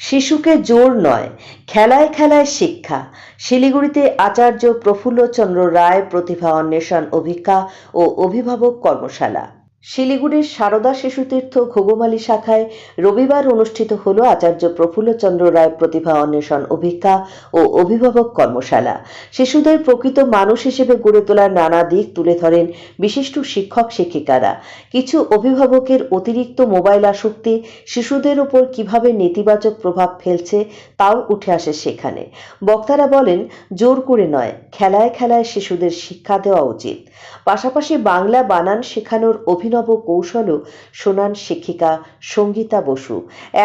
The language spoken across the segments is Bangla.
শিশুকে জোর নয়, খেলায় খেলায় শিক্ষা। শিলিগুড়িতে আচার্য প্রফুল্লচন্দ্র রায় প্রতিভা অন্বেষণ অভিজ্ঞা ও অভিভাবক কর্মশালা। শিলিগুড়ির সারদা শিশুতীর্থ ঘুঘুমালি শাখায় রবিবার অনুষ্ঠিত হল আচার্য প্রফুল্লচন্দ্র রায় প্রতিভা অন্বেষণ অভিজ্ঞা ও অভিভাবক কর্মশালা। শিশুদের প্রকৃত মানুষ হিসেবে গড়ে তোলার নানা দিক তুলে ধরেন বিশিষ্ট শিক্ষক শিক্ষিকারা। কিছু অভিভাবকের অতিরিক্ত মোবাইল আসক্তি শিশুদের উপর কীভাবে নেতিবাচক প্রভাব ফেলছে তাও উঠে আসে সেখানে। বক্তারা বলেন, জোর করে নয়, খেলায় খেলায় শিশুদের শিক্ষা দেওয়া উচিত। পাশাপাশি বাংলা বানান শেখানোর অভিনব কৌশলও শোনান শিক্ষিকা সঙ্গীতা বসু।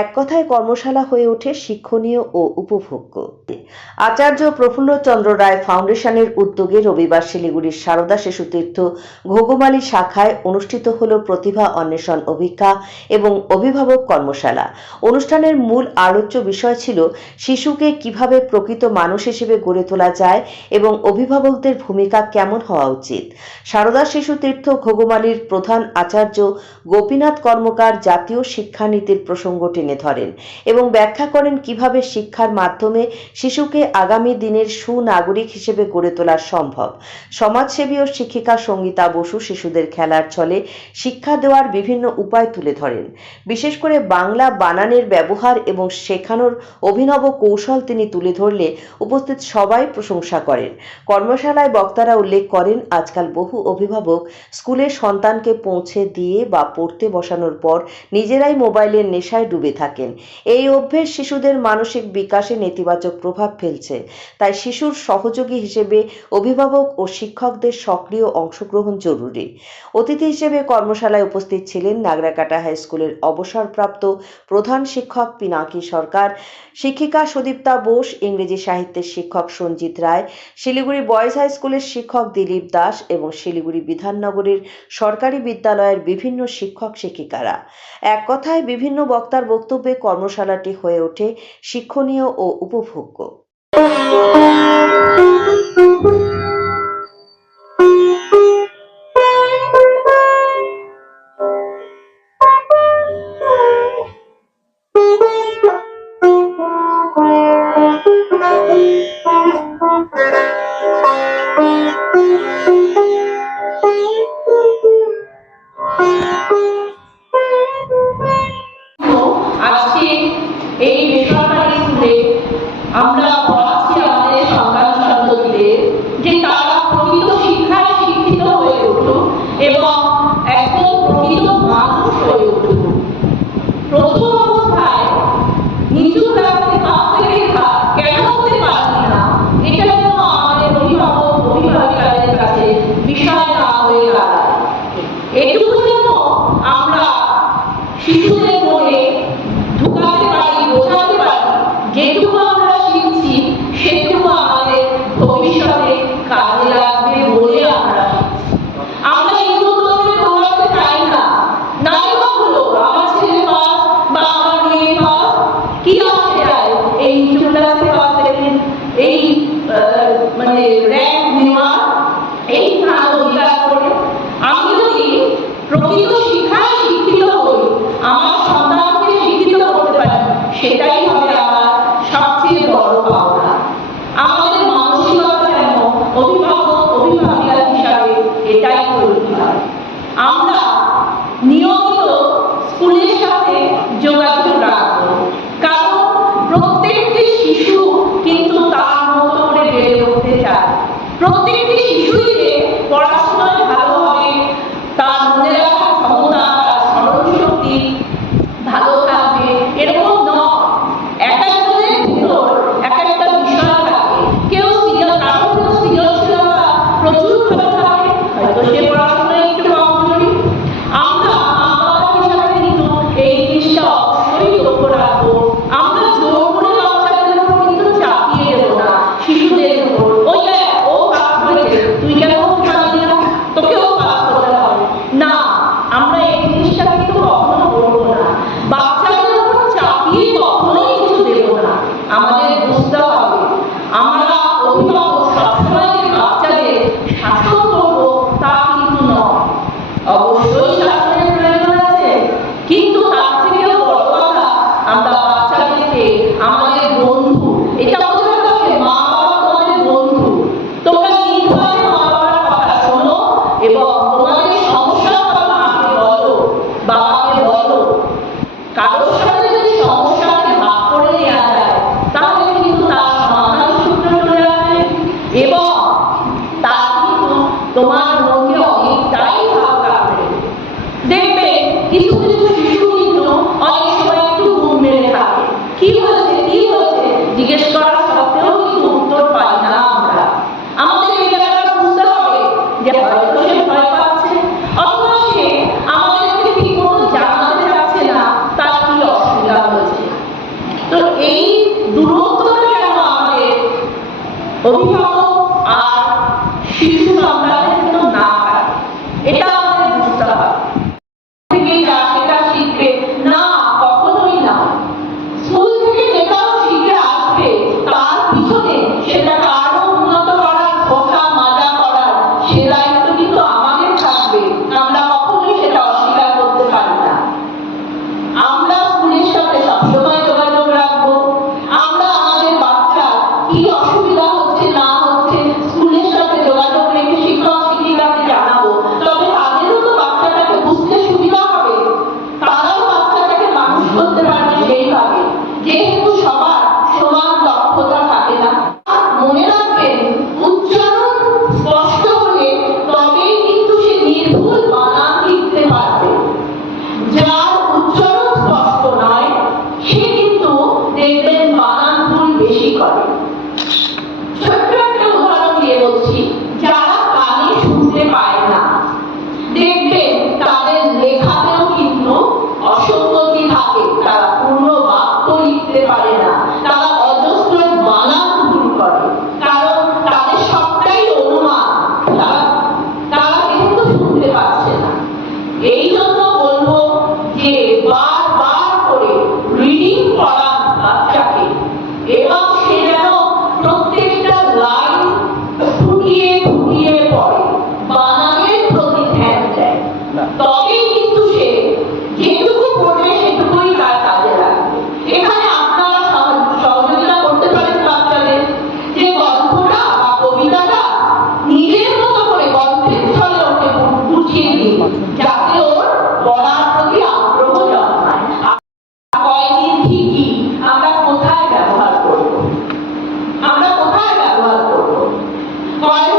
এক কথায় কর্মশালা হয়ে ওঠে শিক্ষণীয় ও উপভোগ্য। আচার্য প্রফুল্লচন্দ্র রায় ফাউন্ডেশনের উদ্যোগে রবিবার শিলিগুড়ির সারদা শিশুতীর্থ ঘোগমালি শাখায় অনুষ্ঠিত হল প্রতিভা অন্বেষণ অভিজ্ঞা এবং অভিভাবক কর্মশালা। অনুষ্ঠানের মূল আলোচ্য বিষয় ছিল শিশুকে কীভাবে প্রকৃত মানুষ হিসেবে গড়ে তোলা যায় এবং অভিভাবকদের ভূমিকা কেমন হওয়া উচিত। সারদা শিশু তীর্থ ঘোগমালির প্রধান আচার্য গোপীনাথ কর্মকার জাতীয় শিক্ষানীতির প্রসঙ্গ টেনে ধরেন এবং ব্যাখ্যা করেন কীভাবে শিক্ষার মাধ্যমে শিশুকে আগামী দিনের সুনাগরিক হিসেবে গড়ে তোলা সম্ভব। সমাজসেবী ও শিক্ষিকা সঙ্গীতা বসু শিশুদের খেলার ছলে শিক্ষা দেওয়ার বিভিন্ন উপায় তুলে ধরেন। বিশেষ করে বাংলা বানানের ব্যবহার এবং শেখানোর অভিনব কৌশল তিনি তুলে ধরলে উপস্থিত সবাই প্রশংসা করেন। কর্মশালায় বক্তারা উল্লেখ করেন, আজকাল বহু অভিভাবক স্কুলে সন্তানকে পৌঁছে দিয়ে বা পড়তে বসানোর পর নিজেরাই মোবাইলের নেশায় ডুবে থাকেন। এই অভ্যেস শিশুদের মানসিক বিকাশে নেতিবাচক প্রভাব ফেলছে। তাই শিশুর সহযোগী হিসেবে অভিভাবক ও শিক্ষকদের সক্রিয় অংশগ্রহণ জরুরি। অতিথি হিসেবে কর্মশালায় উপস্থিত ছিলেন নাগরাকাটা হাই স্কুলের অবসরপ্রাপ্ত প্রধান শিক্ষক পিনাকি সরকার, শিক্ষিকা সুদীপ্তা বোস, ইংরেজি সাহিত্যের শিক্ষক সঞ্জিত রায়, শিলিগুড়ি বয়েজ হাই স্কুলের শিক্ষক দিলীপ দাস এবং শিলিগুড়ি বিধাননগরের সরকারি বিদ্যালয়ের বিভিন্ন শিক্ষক শিক্ষিকারা। এক কথায় বিভিন্ন বক্তার বক্তব্যে কর্মশালাটি হয়ে ওঠে শিক্ষণীয় ও উপভোগ্য। আমরা পড়াচ্ছি আমাদের সন্তান সন্ততিদের যে তারা প্রকৃত শিক্ষায় শিক্ষিত হয়ে উঠুক এবং একজন প্রকৃত মানুষ হয়ে উঠুক। প্রথম অবস্থায় নিচু আমাদের অভিভাবক, অভিভাবিকাদের কাছে বিষয় না হয়ে দাঁড়ায়। এটুকু যেন আমরা শিশুদের মনে ঢুকাতে পারি, বোঝাতে পারি, যেটুকু আমরা শিখছি সেটুকু আমাদের ভবিষ্যতে কাজে লাগবে বলে আমরা শিখছি আমরা ইন্দ্রদত্তকে দৌড়াতে চাই না নাই বা হলো আমার ছেলে পাস বা আমার মেয়ে পাস কি আসে যায় এই নিচু ক্লাসে পাস সেকেন্ড এই আহ, মানে র্যাঙ্ক নেওয়া এই স্থান অধিকার করে আমি যদি প্রকৃত শিক্ষায় শিক্ষিত হই আমার Bye.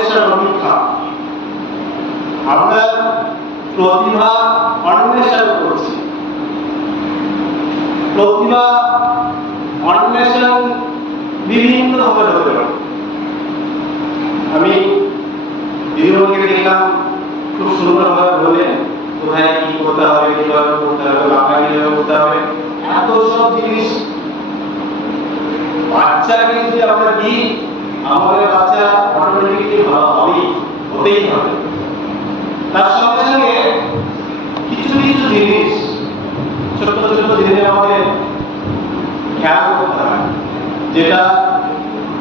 অন্বেষণ সমীক্ষা আমরা প্রতিভা অন্বেষণ করছি। প্রতিভা অন্বেষণ বিভিন্ন ভাবে হতে পারে। আমি দিদিমণিকে দেখলাম, খুব সুন্দরভাবে বলেন কোথায় কি করতে হবে, কীভাবে করতে হবে বাংলা কীভাবে করতে হবে, এত সব জিনিস। বাচ্চাকে যদি আমরা দিই আমাদের বাচ্চা অটোমেটিকলি ভালো হতেই হবে। তার সঙ্গে সঙ্গে কিছু কিছু জিনিস, ছোট ছোট জিনিস আমাদের খেয়াল করতে যেটা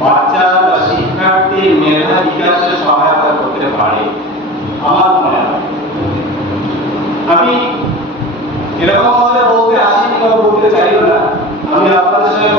বাচ্চা বা শিক্ষার্থী মেধা বিকাশে সহায়তা করতে পারে, আমার মনে হয়। আমি এরকম ভাবে বলতে আসি বলতে চাই না। আমি আপনাদের সঙ্গে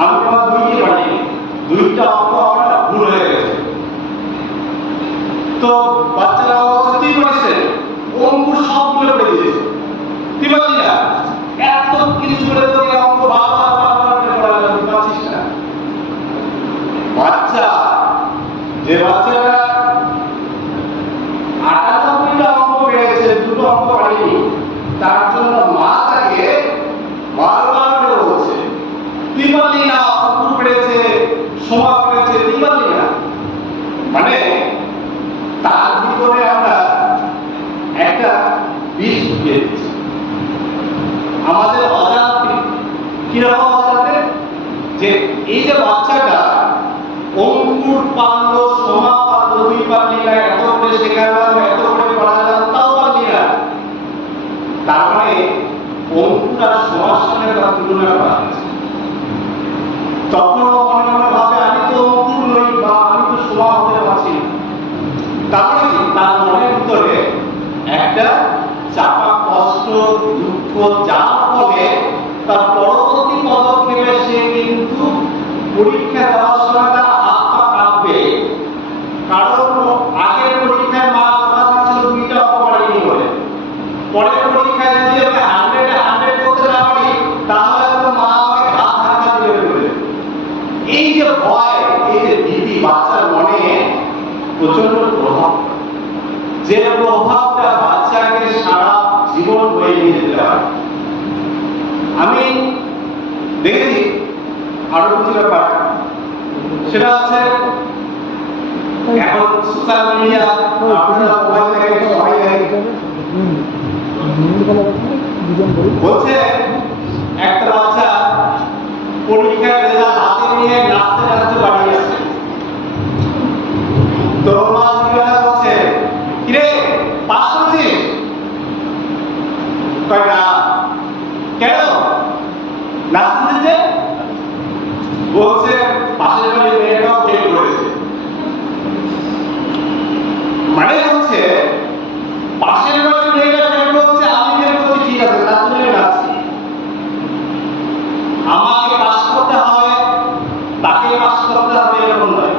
আমি আমার দুইটি পারিনি দুইটা আমার ভুল হয়ে গেছে। তো বাচ্চারা বলছে তুই পারিস নাই? অঙ্কুর সবগুলো পড়ে দিয়েছে। তুই বলছি না, এত কিছু করে তোকে অঙ্ক বারবার বারবার করে পড়ালাম তুই পারছিস না বাচ্চা যে বাচ্চারা আটানব্বইটা অঙ্ক পেয়েছে দুটো অঙ্ক পারেনি তার জন্য মা তাকে বারবার করে বলছে তুই পারলি না অঙ্কুর পেরেছে সোমা পেরেছে তুই পারলি না মানে তার ভিতরে আমরা একটা বিষ ঢুকিয়ে দিচ্ছি আমাদের অজান্তে। কীরকম অজান্তে? যে এই যে বাচ্চাটা অঙ্কুর পারল সোমা পারল দুই পারলি না এত করে শেখালাম এত করে পড়ালাম তাও পারলি না তার মানে অঙ্কুর আর সোমার সঙ্গে তার তুলনা করা হয়েছে তখন মনে মনে ভাবে, আমি তো অঙ্কুর নই বা আমি তো সোমা হতে পারছি তারপরে তার মনের ভিতরে একটা চাপা কষ্ট, দুঃখ যার ভয় এই যে ভীতি বাচ্চার মনে প্রচণ্ড প্রভাব। যে প্রভাবটা বাচ্চাকে সারা জীবন বয়ে নিয়ে যেতে পারে। আমি দেখেছি আরও কিছু ব্যাপার। সেটা এখন সোশ্যাল মিডিয়া আপনারা মোবাইল থেকে সবাই বলছে একটা বাচ্চা পরীক্ষার রেজাল্ট হাতে নিয়ে নাচতে নাচতে বাড়ি আসছে তো মা জিজ্ঞাসা করছে কিরে পাস করেছিস কয় না কেন নাচতে যে বলছে পাশের বাড়ির মেয়েটাও ফেল করেছে মানে হচ্ছে পাশের বাড়ির মেয়েটা ফেল করছে আমি ফেল করছি ঠিক আছে তার জন্য আমি নাচছি আমাকে পাস করতে হবে তাকে পাস করতে হবে এরকম নয়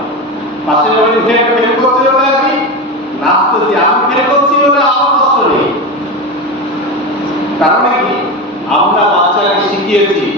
করছিল আমি আমার মানে কি? আমরা বাচ্চাকে শিখিয়েছি